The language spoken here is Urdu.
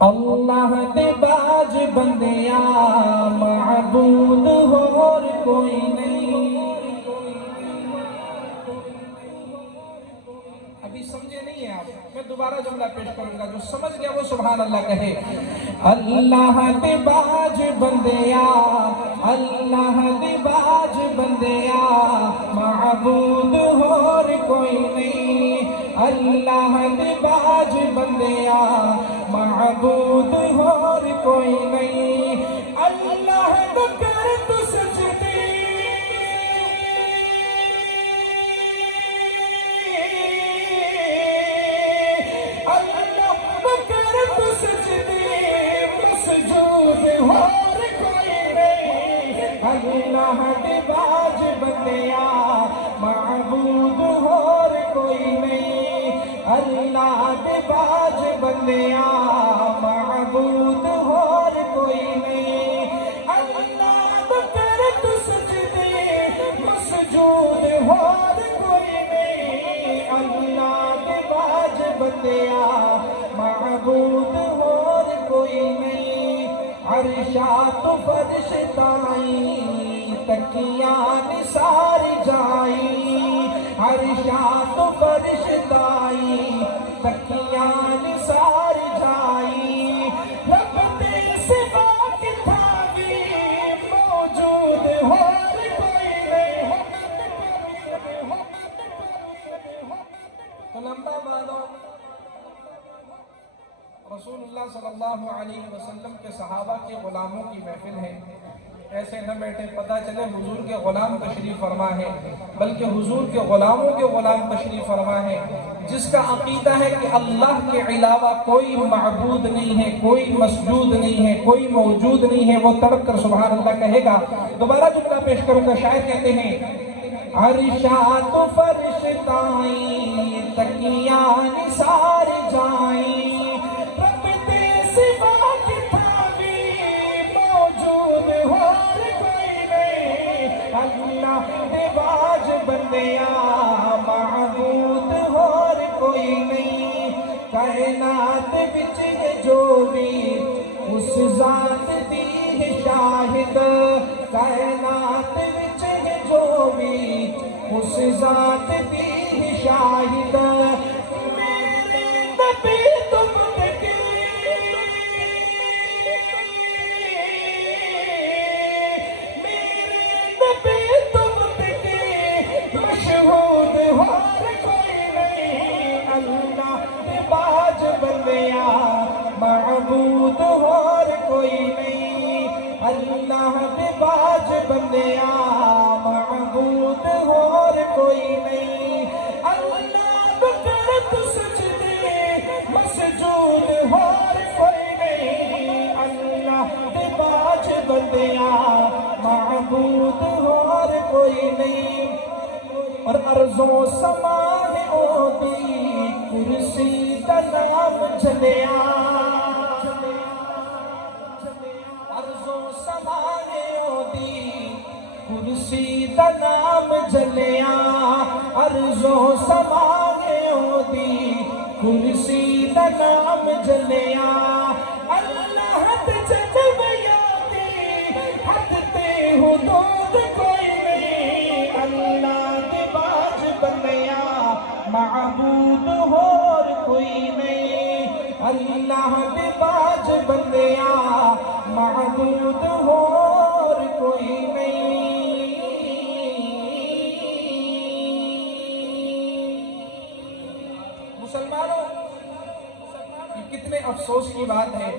اللہ دے باج بندیا معبود اور کوئی نہیں۔ ابھی سمجھے نہیں ہیں آپ، میں دوبارہ جملہ پیش کروں گا، جو سمجھ گیا وہ سبحان اللہ کہے۔ اللہ دے باج بندیا، اللہ دے باج بندیا معبود اور کوئی نہیں۔ اللہ دے باج بندیا معبود اور کوئی نہیں۔ اللہ تو کر تو سجدے، اللہ تو کر تو سجدے، مسجود اور کوئی نہیں۔ اللہ دے باج بندیا معبود اور کوئی نہیں۔ اللہ دے باج بندیا معبود اور کوئی نہیں۔ اللہ تو کر تو سجدے، مسجود اور کوئی نہیں۔ اللہ دے باج بندیا معبود اور کوئی نہیں۔ عرشات و فرش تائیں تکیاں نثار جائیں، عرشات و فرش تائیں تکیاں نثار جائیں۔ رب دے سوا کتھا بھی موجود اور کوئی نہیں۔ تو لمبا والوں، رسول اللہ صلی اللہ علیہ وسلم کے صحابہ کے غلاموں کی محفل ہے، ایسے نہ بیٹھے پتہ چلے حضور کے غلام تشریف فرما ہے، بلکہ حضور کے غلاموں کے غلام تشریف فرما ہے، جس کا عقیدہ ہے کہ اللہ کے علاوہ کوئی معبود نہیں ہے، کوئی مسجود نہیں ہے، کوئی موجود نہیں ہے، وہ تڑپ کر سبحان اللہ کہے گا۔ دوبارہ جملہ پیش کروں گا، شاعر کہتے ہیں عرشات و فرش تائیں تکیاں نثار جائیں، رب دے سوا کتھا بھی موجود اور کوئی نہیں۔ اللہ دے باج بندیا معبود اور کوئی نہیں۔ کائنات وچ جو بھی اس ذات دی ہے شاہد، کائنات وچ جو بھی اس ذات دی ہے شاہد۔ میرے نبی تم لگے، میرے نبی تم لگے مشہود اور کوئی نہیں۔ اللہ دے باج بندیا معبود اور کوئی نہیں۔ اللہ دے باج بندیا معبود اور کوئی نہیں۔ اللہ تو کر تو سجدے، مسجود اور کوئی نہیں۔ اللہ دے باج بندیا معبود اور کوئی نہیں۔ اور ارض و سماء دی کرسی دا نام جلیا، ارض و سماء دی کرسی دا نام جلیا، ارض و سماء دی کرسی دا نام جلیا۔ اللہ تے جلویاں دی حد تے حدود کوئی نہیں۔ اللہ دے باج بندیا معبود اور کوئی نہیں۔ اللہ دے باج بندیا معبود اور کوئی نہیں۔ مسلمانوں، یہ کتنے افسوس کی بات ہے